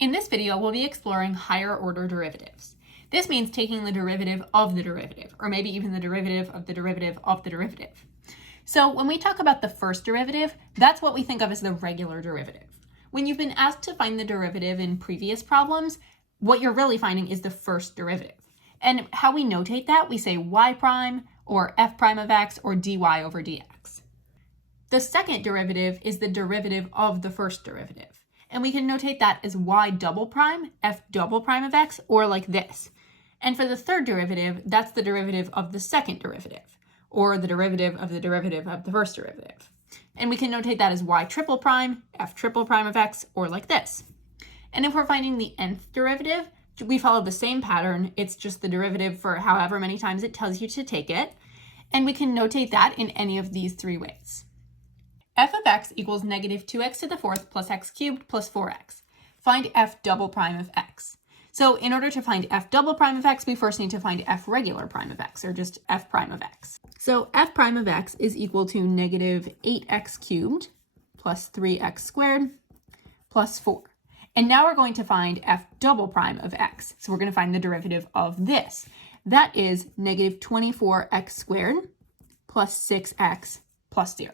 In this video, we'll be exploring higher order derivatives. This means taking the derivative of the derivative, or maybe even the derivative of the derivative of the derivative. So when we talk about the first derivative, that's what we think of as the regular derivative. When you've been asked to find the derivative in previous problems, what you're really finding is the first derivative. And how we notate that, we say y prime, or f prime of x, or dy over dx. The second derivative is the derivative of the first derivative. And we can notate that as y double prime, f double prime of x, or like this. And for the third derivative, that's the derivative of the second derivative, or the derivative of the first derivative. And we can notate that as y triple prime, f triple prime of x, or like this. And if we're finding the nth derivative, we follow the same pattern. It's just the derivative for however many times it tells you to take it. And we can notate that in any of these three ways. F of x equals negative 2x to the fourth plus x cubed plus 4x. Find f double prime of x. So in order to find f double prime of x, we first need to find f regular prime of x, or just f prime of x. So f prime of x is equal to negative 8x cubed plus 3x squared plus 4. And now we're going to find f double prime of x. So we're going to find the derivative of this. That is negative 24x squared plus 6x plus 0.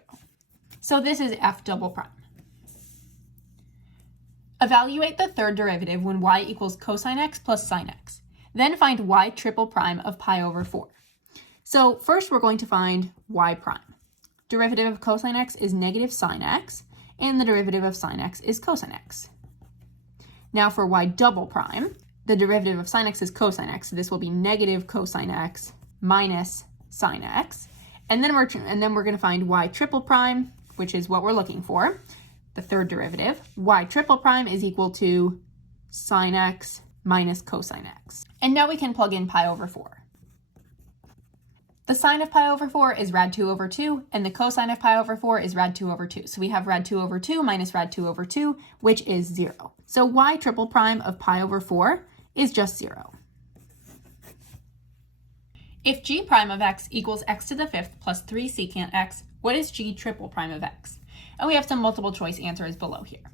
So this is f double prime. Evaluate the third derivative when y equals cosine x plus sine x. Then find y triple prime of pi over 4. So first we're going to find y prime. Derivative of cosine x is negative sine x, and the derivative of sine x is cosine x. Now for y double prime, the derivative of sine x is cosine x, so this will be negative cosine x minus sine x. And then we're going to find y triple prime, which is what we're looking for, the third derivative. Y triple prime is equal to sine x minus cosine x. And now we can plug in pi over 4. The sine of pi over 4 is rad 2 over 2, and the cosine of pi over 4 is rad 2 over 2. So we have rad 2 over 2 minus rad 2 over 2, which is 0. So y triple prime of pi over 4 is just 0. If g prime of x equals x to the fifth plus 3 secant x, what is g triple prime of x? And we have some multiple choice answers below here.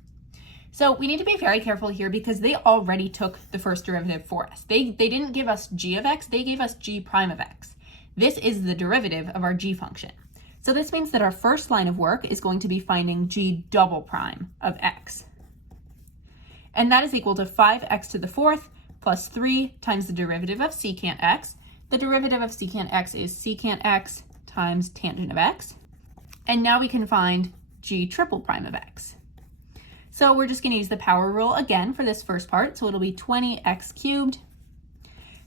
So we need to be very careful here because they already took the first derivative for us. They didn't give us g of x, they gave us g prime of x. This is the derivative of our g function. So this means that our first line of work is going to be finding g double prime of x. And that is equal to 5x to the fourth plus 3 times the derivative of secant x. The derivative of secant x is secant x times tangent of x. And now we can find g triple prime of x. So we're just going to use the power rule again for this first part. So it'll be 20x cubed.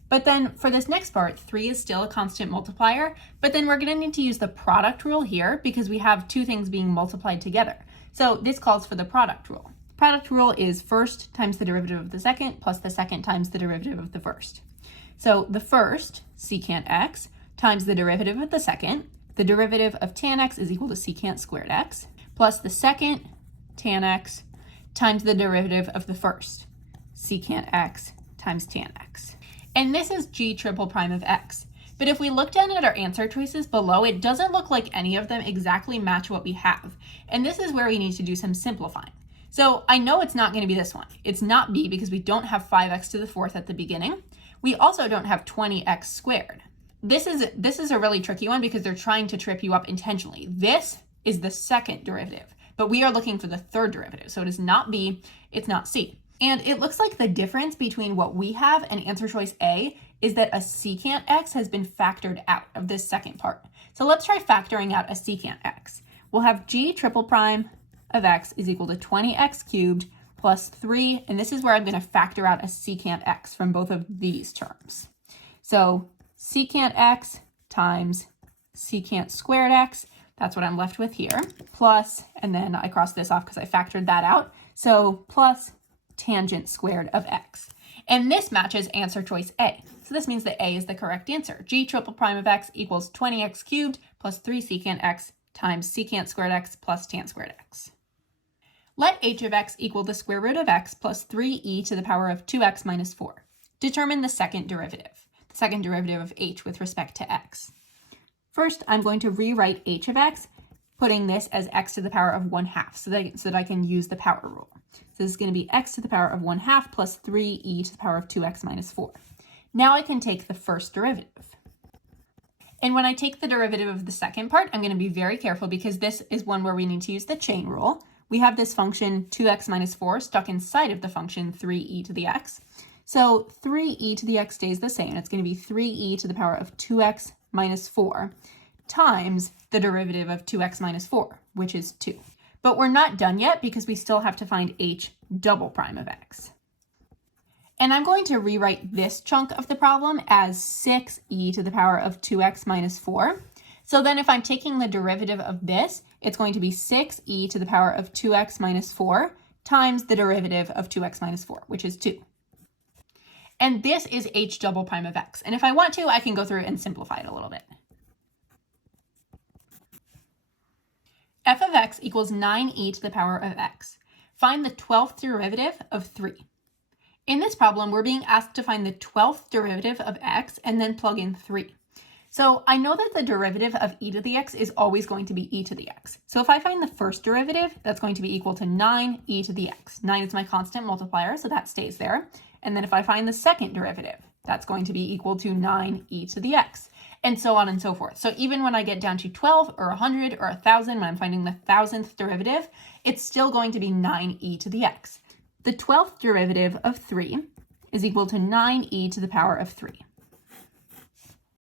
But then for this next part, 3 is still a constant multiplier. But then we're going to need to use the product rule here because we have two things being multiplied together. So this calls for the product rule. The product rule is first times the derivative of the second plus the second times the derivative of the first. So the first, secant x, times the derivative of the second. The derivative of tan x is equal to secant squared x, plus the second, tan x, times the derivative of the first, secant x times tan x. And this is g triple prime of x. But if we look down at our answer choices below, it doesn't look like any of them exactly match what we have. And this is where we need to do some simplifying. So I know it's not going to be this one. It's not b because we don't have 5x to the fourth at the beginning. We also don't have 20x squared. This is a really tricky one because they're trying to trip you up intentionally. This is the second derivative, but we are looking for the third derivative. So it is not b, it's not c. And it looks like the difference between what we have and answer choice A is that a secant x has been factored out of this second part. So let's try factoring out a secant x. We'll have g triple prime of x is equal to 20x cubed plus 3, and this is where I'm going to factor out a secant x from both of these terms. So secant x times secant squared x, that's what I'm left with here, plus, and then I crossed this off because I factored that out, so plus tangent squared of x. And this matches answer choice A. So this means that A is the correct answer. G triple prime of x equals 20x cubed plus 3 secant x times secant squared x plus tan squared x. Let h of x equal the square root of x plus 3e to the power of 2x minus 4. Determine the second derivative of h with respect to x. First, I'm going to rewrite h of x putting this as x to the power of 1/2 so that I can use the power rule. So this is going to be x to the power of 1/2 plus 3e to the power of 2x minus 4. Now I can take the first derivative. And when I take the derivative of the second part, I'm going to be very careful because this is one where we need to use the chain rule. We have this function 2x minus 4 stuck inside of the function 3e to the x. So 3e to the x stays the same. It's going to be 3e to the power of 2x minus 4 times the derivative of 2x minus 4, which is 2. But we're not done yet because we still have to find h double prime of x. And I'm going to rewrite this chunk of the problem as 6e to the power of 2x minus 4. So then if I'm taking the derivative of this, it's going to be 6e to the power of 2x minus 4 times the derivative of 2x minus 4, which is 2. And this is h double prime of x. And if I want to, I can go through and simplify it a little bit. F of x equals 9e to the power of x. Find the 12th derivative of 3. In this problem, we're being asked to find the 12th derivative of x and then plug in 3. So I know that the derivative of e to the x is always going to be e to the x. So if I find the first derivative, that's going to be equal to 9e to the x. 9 is my constant multiplier, so that stays there. And then if I find the second derivative, that's going to be equal to 9e to the x, and so on and so forth. So even when I get down to 12 or 100 or 1,000, when I'm finding the 1,000th derivative, it's still going to be 9e to the x. The 12th derivative of 3 is equal to 9e to the power of 3.